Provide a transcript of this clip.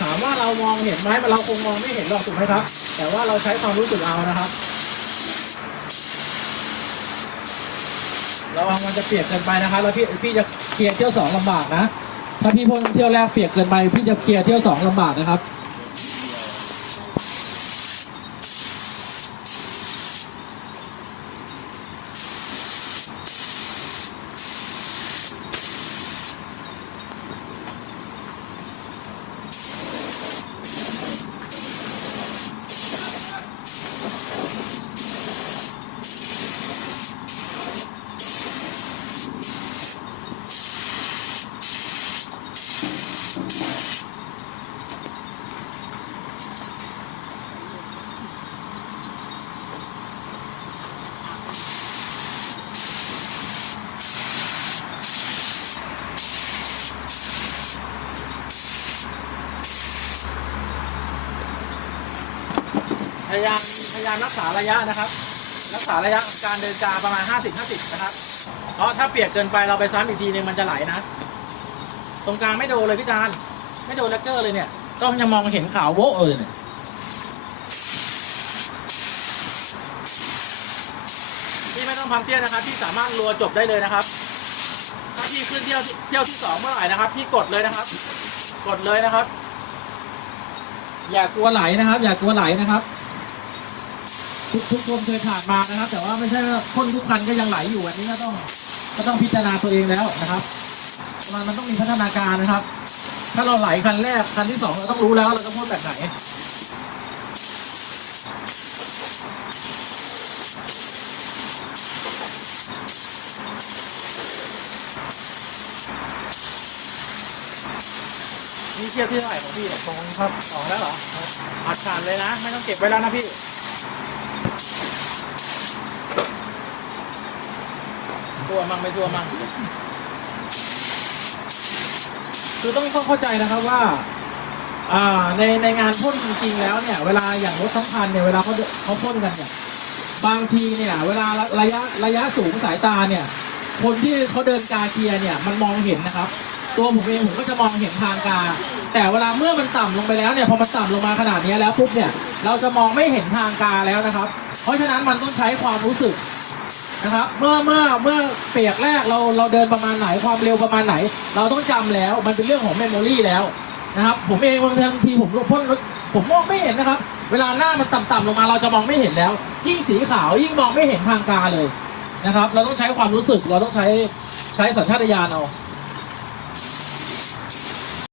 ถามว่าเรามองเห็นไหมเราคงมองไม่เห็นหรอกถูกไหมครับ แต่ว่าเราใช้ความรู้สึกเอานะครับระวังมันจะเปียกเกินไปนะครับแล้วพี่พี่จะเคลียร์เที่ยวสองลำบากนะถ้าพี่พ่นเที่ยวแรกเปียกเกินไปพี่จะเคลียร์เที่ยวสองลำบากนะครับ พยายามพยายามรักษาระยะนะครับ รักษาระยะการเดินกาประมาณ 50 50 นะครับ เพราะถ้าเปียกเกินไปเราไปซ้ำอีกทีนึงมันจะไหลนะ ตรงกลางไม่โดนเลยพี่จานไม่โดนแลกเกอร์เลยเนี่ย ก็ยังมองเห็นขาวโวะเลยเนี่ยพี่ไม่ต้องพังเตี้ยนะครับพี่สามารถรัวจบได้เลยนะครับ ถ้าพี่ขึ้นเที่ยวเที่ยวที่สองเมื่อไหร่นะครับ พี่กดเลยนะครับ กดเลยนะครับ อย่ากลัวไหลนะครับ อย่ากลัวไหลนะครับ ทุกทุกคนเคยผ่านมานะครับ แต่ว่าไม่ใช่ว่าคนทุกคันก็ยังไหลอยู่อันนี้ก็ต้องก็ต้องพิจารณาตัวเองแล้วนะครับมันมันต้องมีพัฒนาการนะครับ ถ้าเราไหลคันแรกคันที่สองเราต้องรู้แล้วเราจะพ่นแบบไหนนี่เทียบที่เท่าไหร่ของพี่เนี่ยตรงครับสองแล้วเหรออัดขาดเลยนะ ไม่ต้องเก็บไว้แล้วนะพี่ ตัวมั่งไม่ตัวมั่งคือต้องต้องเข้าใจนะครับว่า อ่าในในงานพ่นจริงๆแล้วเนี่ย เวลาอย่างรถทั้งคันเนี่ยเวลาเขาเขาพ่นกันเนี่ยบางทีเนี่ย เวลาระยะระยะสูงสายตาเนี่ย คนที่เขาเดินกาเกียร์เนี่ย มันมองเห็นนะครับ ตัวผมเองผมก็จะมองเห็นทางกา แต่เวลาเมื่อมันต่ำลงไปแล้วเนี่ยพอมันต่ำลงมาขนาดนี้แล้วปุ๊บเนี่ย เราจะมองไม่เห็นทางกาแล้วนะครับ เพราะฉะนั้นมันต้องใช้ความรู้สึก นะครับ เมื่อเมื่อเมื่อเปียกแรกเราเราเดินประมาณไหนความเร็วประมาณไหน เราต้องจำแล้วมันเป็นเรื่องของเมมโมรีแล้วนะครับ ผมเองบางทีผมพ่นรถผมมองไม่เห็นนะครับ เวลาหน้ามันต่ำๆลงมาเราจะมองไม่เห็นแล้ว ยิ่งสีขาวยิ่งมองไม่เห็นทางกาเลยนะครับ เราต้องใช้ความรู้สึกเราต้องใช้ใช้สัญชาตญาณเอา